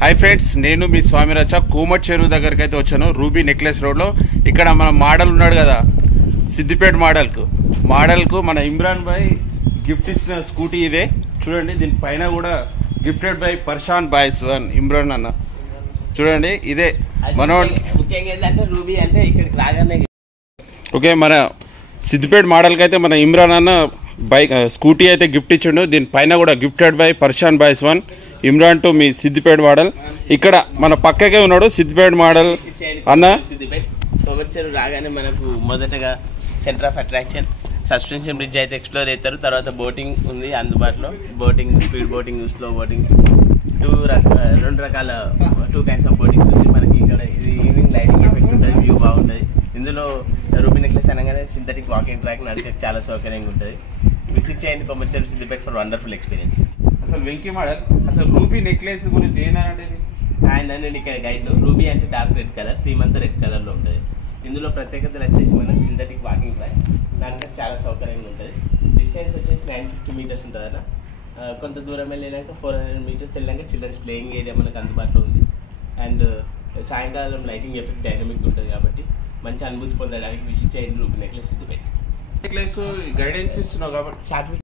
Hi friends, నేను మీ స్వామిరాజ కూమట్ చెరువు దగ్గరికి అయితే వచ్చాను. రూబీ నెక్లెస్ రోడ్లో. ఇక్కడ మన మోడల్ ఉన్నాడు కదా, సిద్దిపేట మోడల్కు మన ఇమ్రాన్ భాయ్ గిఫ్ట్ ఇచ్చిన స్కూటీ ఇదే. చూడండి, దీని పైన కూడా gifted by Parshan boys one Imran అన్న. చూడండి, ఇదే మనోడ్. ముఖ్యంగా ఏంటంటే రూబీ అంటే ఇక్కడికి రాగానే ఓకే, మన సిద్దిపేట మోడల్కి అయితే మన ఇమ్రాన్ అన్న బైక్ స్కూటీ అయితే గిఫ్ట్ ఇచ్చిండు. దీని పైన కూడా gifted by Parshan boys one Imran to మీ సిద్దిపేట మోడల్. ఇక్కడ మన పక్కకే ఉన్నాడు సిద్దిపేట మోడల్ అన్న. సిద్దిపేట కూమట్ చెరువు రాగానే మనకు మొదటగా centre of attraction suspension bridge అయితే ఎక్స్ప్లోర్ అవుతారు. తర్వాత బోటింగ్ ఉంది అందుబాటులో. Boating, speed boating, slow boating, రెండు రకాల 2 kinds ఆఫ్ బోటింగ్స్ ఉంది మనకి. ఇక్కడ ఇది ఈవినింగ్ లైటింగ్ ఎఫెక్ట్ ఉంటుంది, వ్యూ బాగుంటుంది. ఇందులో రూబీ నెక్లెస్ అనగానే సింథటిక్ వాకింగ్ ట్రాక్ నడిచేకి చాలా సౌకర్యంగా ఉంటుంది. విజిట్ చేయండి కూమట్ చెరువు సిద్దిపేట ఫర్ వండర్ఫుల్ ఎక్స్పీరియన్స్. అసలు వెంకీ మోడల్ అసలు రూబీ నెక్లెస్ గురించి ఏంటంటే, అండ్ నేను ఇక్కడ గైడ్లో రూబీ అంటే డార్క్ రెడ్ కలర్, థీమ్ అంతా రెడ్ కలర్లో ఉంటుంది. ఇందులో ప్రత్యేకతలు వచ్చేసి మనకి సింథటిక్ వాకింగ్ ట్రాక్, దానికి చాలా సౌకర్యంగా ఉంటుంది. డిస్టెన్స్ వచ్చేసి 950 meters ఉంటుంది అన్న. కొంత దూరం వెళ్ళినాక 400 meters వెళ్ళాక చిల్డ్రన్స్ ప్లేయింగ్ ఏరియా మనకు అందుబాటులో ఉంది. అండ్ సాయంకాలం లైటింగ్ ఎఫెక్ట్ డైనమిక్ ఉంటుంది కాబట్టి మంచి అనుభూతి పొందడానికి విజిట్ చేయండి ruby necklace Siddipet. Necklace guidance ఇస్తున్నావు కాబట్టి